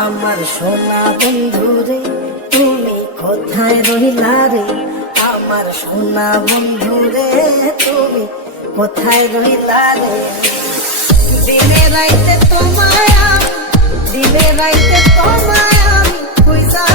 আমার সোনা বন্ধু রে তুমি কোথায় রইলা রে, আমার সোনা বন্ধু রে তুমি কোথায় রইলা রে। দিনে রাইতে তোমায় আমি, দিনে রাইতে তোমায় আমি খুঁজা